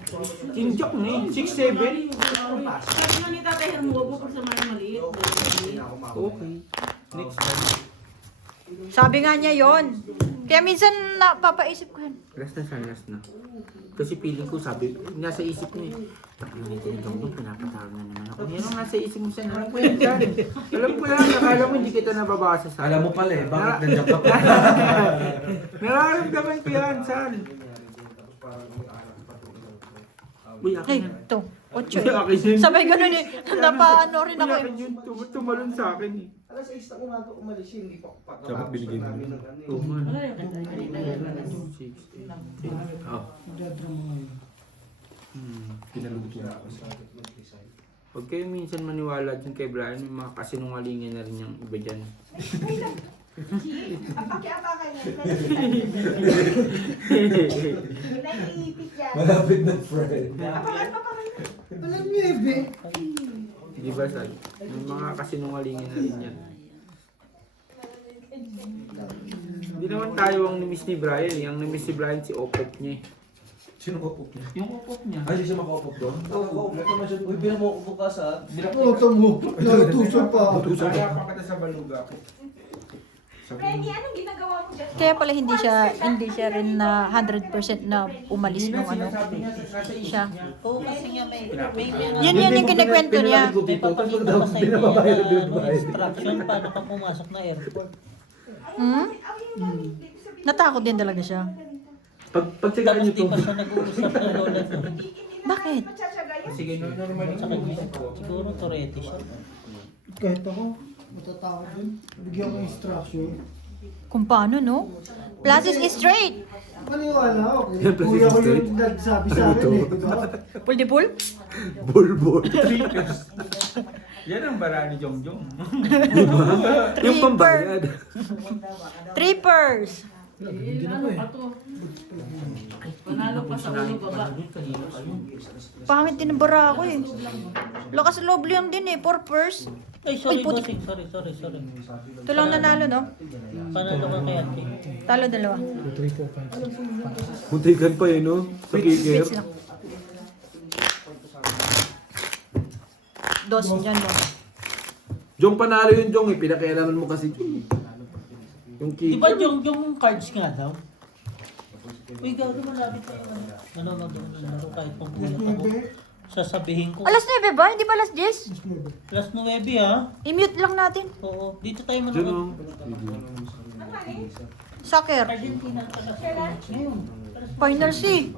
King Jack na eh. 6'7". Kasi nga ni Tatay Hermo, huwag mo sa mga maliit. Okay. Next time. Sabi nga niya yon. Kaya minsan napapaisip ko yan. Last na siya, last na. Kasi feeling ko, sabi, nasa isip ko eh. Takbo nito ni Dong Dong, pinapatawag na naman ako. Yan ang nasa isip mo siya. Alam ko yan, San. Alam ko yan. Akala mo hindi kita nababasa sa Alam mo pala eh, bakit nandiyan ka pa? Nararamdaman ko yan, San. Uy, akin Ay, yan. ito. 8 Uy, eh. akin yun. Sabay ganun eh. Napaano rin Uy, ako akin eh. yun. Tumalon sa akin eh. Alas 6 na umaga umalis yun, hindi pa Dapat binigay mo. namin ng ano eh. Oo man. Wala yung kanta. 6, 8, 10. Oh. Pinaluto na ako. Huwag kayo minsan maniwala dyan kay Brian, may mga kasinungalingan na rin yung iba dyan. Malapit na friend. Alam niyo, Ebe. Di ba, San? May mga kasinungalingan na rin yan. Hindi naman tayo ang nimiss ni Brian. Yung nimiss ni Brian, si Opop niya eh. Sino kapok niya? Yung Opop niya. Ay, hindi siya makakapok doon? Oo, naman siya. Uy, bilang mo ako bukas ha. Oo, tamo. Natutusan pa. Kaya pa kita sa baluga ko. Freddy, anong ginagawa mo dyan? Kaya pala hindi siya rin na 100% na umalis nung ano siya. Oo, kasi nga may mga Yan yung kinikwento niya. may papakita pa sa inyo na instruction paano ka pumasok na airport. Hmm? Natakot din talaga siya. Pagtsagaan Tapos niyo di to. pa siya nag-uusap ng lola ko. Bakit? Sige, normal Tsaka siguro Tourette siya. Kahit ako, matatakot din. Bigyan ko instruction. Kung paano, no? Plus is straight. Maniwala ako. Yan, plus Kuya ko straight. yung nagsabi sa akin eh. Diba? Pull the pull? Bulbul. Yan ang bara ni Jong Jong. Yung pambayad. Trippers. Ano pa to? Panalo pa sa ulo baba. Pangit din ang bara ako eh. Lakas loob lang din eh. For purse. Ay, sorry Uy, puti. bossing. Sorry. Ito lang nanalo, no? Panalo ka kay ate. Talo dalawa. Muntikan pa eh, no? Sa kikir. Wits lang. Dos dyan, no? Jong panalo yun, Jong eh. Pinakialaman mo kasi. Yung Di ba kikir. yung cards nga daw? Uy, gawin mo lapit pa yung ano. Ano mag-ano kahit pang bulat ako. Sasabihin ko. Alas 9 ba? Hindi ba alas 10? Plus 9 ha? I-mute lang natin. Oo. Dito tayo Jong, manood. Soccer. Argentina ngayon. Final C.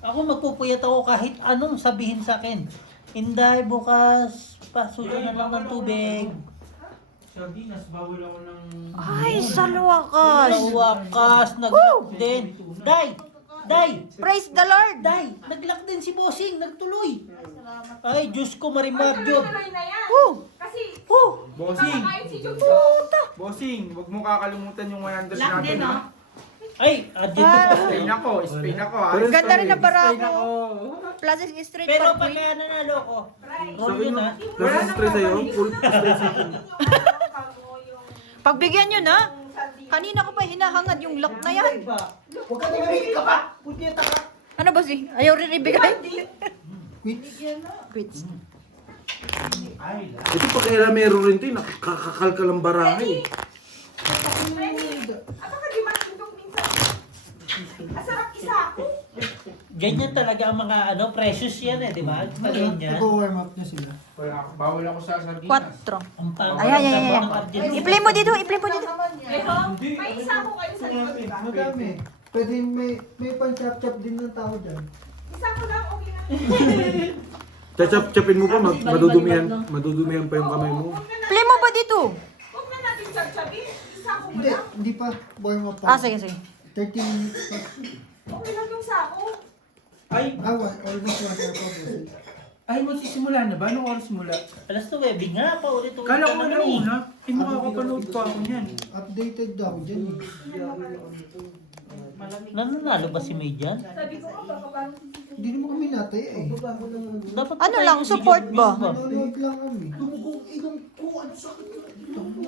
Ako magpupuyat ako kahit anong sabihin sa akin. Inday, bukas, pasuyo na lang ng tubig. Sardinas, bawal ako ng... Ay, sa luwakas. Sa wakas, din. Day! Praise the Lord. Day! Nag-lock din si Bossing, nagtuloy. Ay, Diyos ko, Marimar Diod. Tuloy na yan. Woo! Kasi, Bossing! kahit si Jung Bossing, huwag mo kakalimutan yung 100 Lock natin din, ha. no? Ay, Spain ako ha. Ganda rin ang bara Spain ko. ako. Plus is straight pero for pag queen. nanalo ko, roll yun ha. Plus stress sa'yo. Full stress sa'yo. Pagbigyan nyo na. Kanina ko pa hinahangad yung lock na yan. Huwag ka nangyaring ka pa! Punyeta ka! Ano ba si? Ayaw rin ibigay. Quits. Ito pakialamero rin ito eh. Nakakakalkal ang barahe. Ano ka di matindog minsan? Asarap isa ako. Ganyan talaga ang mga precious yan eh, di ba? Pagin niya. Nag-warm up na sila. Bawal ako sa sardinas. 4. Ang Ayan. I-play mo dito. I-play mo dito. Ito, may isa ko kayo sa likod, di ba? Madami. Pwede may pan-chop-chop din ng tao dyan. Isa ko lang, okay na. Chachap-chapin mo pa, madudumihan pa yung kamay mo. Play mo ba dito? dito. Huwag na natin sabi. Sako mo Hindi, lang. hindi pa. Boy mo Ah, pa. sige, sige. 30 minutes pa. Okay lang yung sako. Ay, Almost 1 hour. ay, magsisimula na ba? Anong oras simula? Alas 9 nga, paulit-ulit Kala ko ka na naman eh. una. Eh, makakapanood pa ako niyan. Updated daw dyan. Nananalo ba si May dyan? Sabi ko nga, baka parang Hindi naman kami natay eh. Dapat Ano tayo lang, video support ba? views Nanonood lang kami.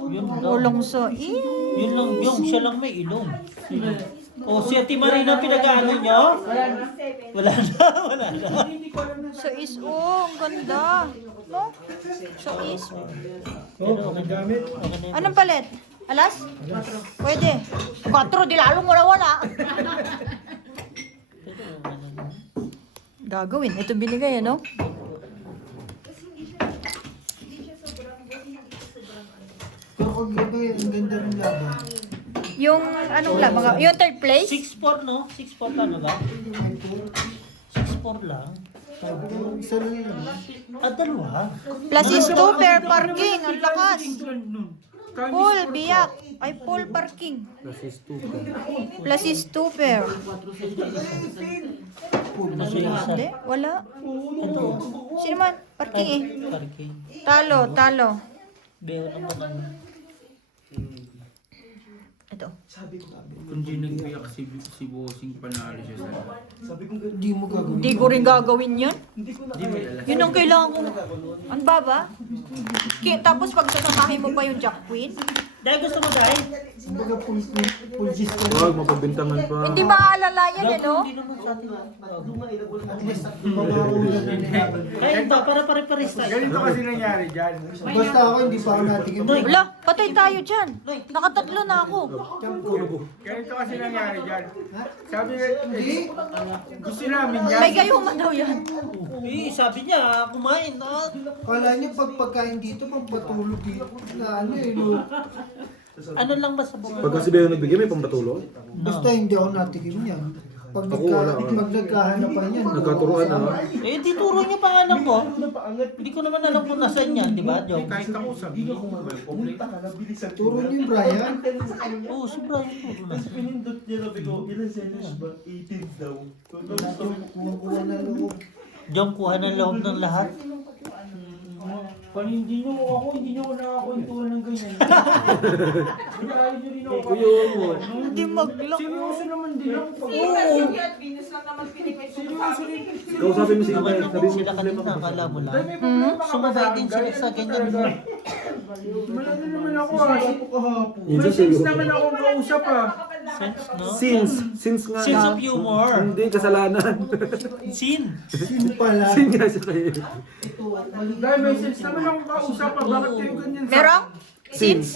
Yun lang. Ulong so, Yun lang yung, siya lang may ilong. O si Ate Marina pinag-ano nyo? Wala na, wala na. so is, oh, ang ganda. No? So is. Pero okay na. Okay na yun. Anong palit? Alas? Pwede. 4, di lalong wala-wala. Pero okay na yun. Gagawin. Ito binigay, ano? Pero kung iba yun, ang ganda ng laban. Yung, anong laban? Yung third place? 6-4 no? 6-4 tama ba? 6-4 lang. Sabi ko, isa lang yun. Dalawa. Plus is 2 per parking. Ang lakas. Nun. Full, biyak. Ay, full parking. Plus is 2 pa. Plus is 2 per. Kasi yung isa. Hindi, wala. Ito. Sino man? Parking eh. Parking. Talo. Beo naman ang... Ito. Kung di nagbiyak si Bossing, panalo siya sa... Hindi mo gagawin. Hindi ko rin gagawin yun. Di may alas. Yun ang kailangan ko. Ang baba. Tapos pag sasamahin mo pa yung Jack Queen, Dahil gusto mo dahil? Kumbaga full gist ko. Huwag, mapagbintangan pa. hindi maaalala yan eh, no? Hindi naman sa atin. At least, mamahulan na nila. Kaya ito, para pare-pares tayo. Ganito kasi nangyari dyan. Basta ako, hindi pa ako natingin. Wala, patay tayo dyan. Nakatatlo na ako. Ganito kasi nangyari dyan. Sabi niya, Hindi. gusto namin yan. May gayuman daw yan. Eh, sabi niya, kumain. Kala niyo pag pagkain dito, pag patulog dito, na ano eh, no? Ano lang ba sa buka? Pag kasi Beo nagbigay, may pampatulog. Basta hindi ako natikim niyan. Pag Ako, wala. nagkahanapan yan. Nagkaturuan na. Eh, di turo niya pangalan ko. Hindi ko naman alam kung nasaan yan, di ba, Jong? Kahit ako sabihin ko, Turo niyo yung Brian. Oo, si Brian turo na. Pinindot niya na bigo, ilan selos ba? 18 daw. Kuha na loob. Jong, kuha ng loob ng lahat. Kung hindi nyo nakakwentuhan ng ganyan. Pinakain nyo rin ako. Hindi mag-lock. Seryoso naman din ako. Hindi at Venus lang naman pinipito ko sa akin. Kausapin mo si Naman Inday. naman Sabi mo sila problema kanina, mo. akala mo lang. May problema ka ba Sumabay din sila sa ganyan. Malala naman ako ah. Yun May sa sense seryo. naman ako kausap ah. Sense, no? Since nga. Sense of humor. Hindi, kasalanan. Sin. Sino pala? Sin nga siya kayo. Dahil may sense naman ako kausap ah. Bakit kayo ganyan sa... Merong? Since.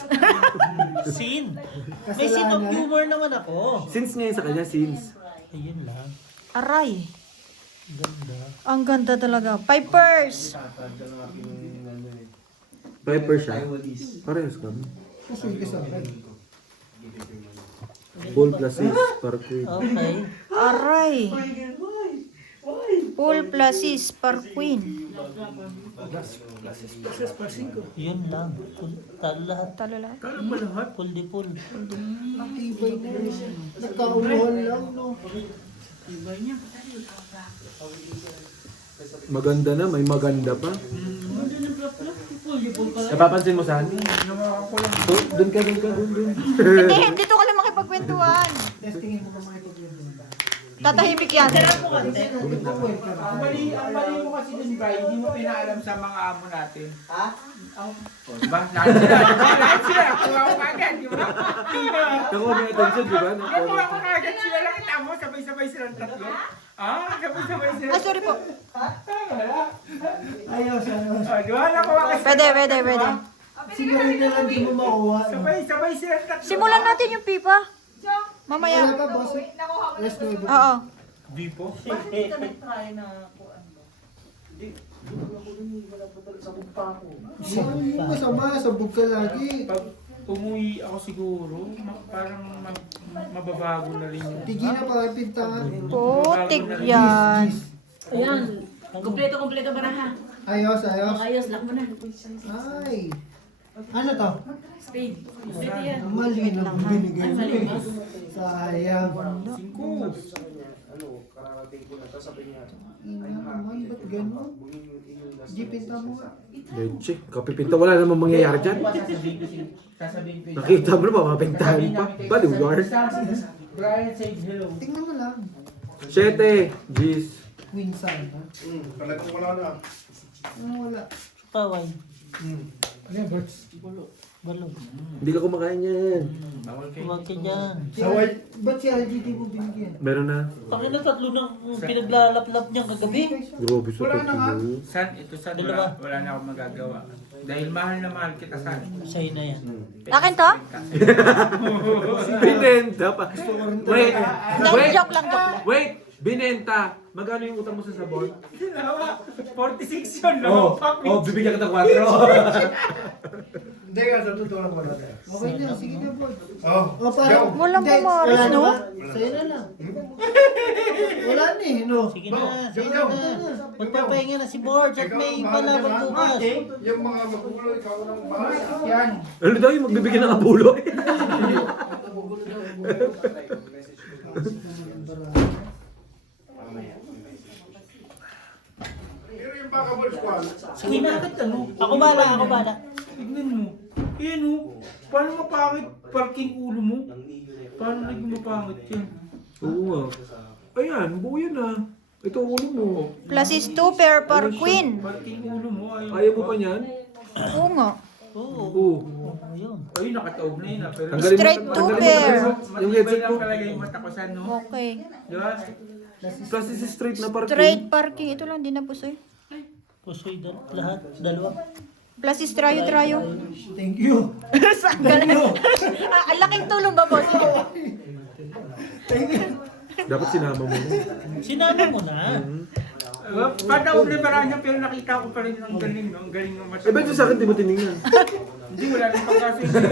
Sin. May sin of humor naman ako. Since ngayon sa kanya, since. Ayun lang. Aray. Ganda. Ang ganda talaga. Pipers. Piper siya. Parehas kami. Kasi sa akin. Full plus 6 per quid. Okay. Aray. Full plus is per queen. Yun lang. Talo lahat. Talo lahat. Kala ba lahat? Full di full. Matibay na yun. Nagkauluhan lang, no? Maganda na, may maganda pa. Napapansin mo saan? Doon ka. Hindi, dito ka lang makipagkwentuhan. Testingin mo ka mga ipagluto. Tatahimik yan. Ang mali mo kasi din, Brian, hindi mo pinaalam sa mga amo natin. Ha? Diba? Lahat sila. Kuha ko agad, di ba? Nakuha mo yung attention, di ba? Nakuha ko agad sila lang kita mo, sabay-sabay silang tatlo. Sabay-sabay sila. Ah, sorry po. Ayos. Di ba? Nakuha kasi. Pwede. Siguro na lang di mo makuha. no? Sabay-sabay silang tatlo. Simulan natin yung pipa. Wala Mamaya. pa, boss. Alas 9. Oo. Di po. Masama, sabog ka lagi. Pag umuwi ako siguro, parang mababago na rin yung... Tigi na pa, pintangan. Putik yan. Ayan. Kompleto ba na ha? Ayos. Ayos, lock mo na. Ay. Ano to? Spade. Spade yan. Mali lang binigay mo eh. Sayang. Ano, kararating ko na. Tapos sabi niya, Naman, ba't gano'n? Di pinta mo nga. Leche, kapipinta. Wala namang mangyayari dyan. Sasabihin ko. Nakita mo na ba, mapintahan pa. Baliw yard. Brian said hello. Tingnan mo lang. 7, G's. Winsan, ha? talagang wala na. Ano wala? Kaway. Balong. Hindi ka kumakain yan. Bawal kayo. Huwag ka dyan. Saway. Ba't si LGD mo binigyan? Meron na. Takin na tatlo ng pinaglalaplap niya kagabi. Grabe sa Wala na nga. tatlo. San, ito san, Dalawa. wala na akong magagawa. Dahil mahal na mahal kita, san. Sa'yo na yan. Akin to? Binenta pa. Wait. Hindi, joke lang, joke lang. Wait. Binenta. Magkano yung utang mo sa sabon? 46 yun, Bibigyan kita 4. Hindi ka, sa totoo lang wala na. Okay na, sige na, boy. Oh, Parang, Walang hindi, pumaris, wala no? na. Sa'yo na lang. Wala na eh, no? Sige na, sige na. Magpapahinga na si Borge at may palaban bukas. yung mga magulo, ikaw nang bahala. Yan. Ano daw yung magbibigyan ng abulo? Pero yung baka ball squad, Sige na. Ano? Ako bala, ako bala. Tignan mo. Yan o. Paano mapangit parking ulo mo? Paano naging mapangit yan? Oo nga. Ayan, buo yan ah. Ito ulo mo. Plus is 2 pair per queen. Parking ulo mo. Ayaw mo pa niyan? Oo nga. Oo. Oo. Ayun. Ay, nakataob na yun. Pero Tanggalin mo- Straight two tanggalin mo pair. yung matibay headset lang mo. talaga yung mata ko san, no? Okay. Di ba? Plus is straight na parking. Straight parking. Ito lang, di na pusoy. Pusoy lahat. Dalawa. Plus is trayo-trayo. Thank you. Saan galing? Ang laking tulong ba, boss? Thank you. Dapat sinama mo. Sinama mo na. Pataob na parang niya, pero nakita ko pa rin ang galing, no? Ang galing ng mata. Eh, ba't yung sa akin di mo tinignan? Hindi, wala nang pagkasunod.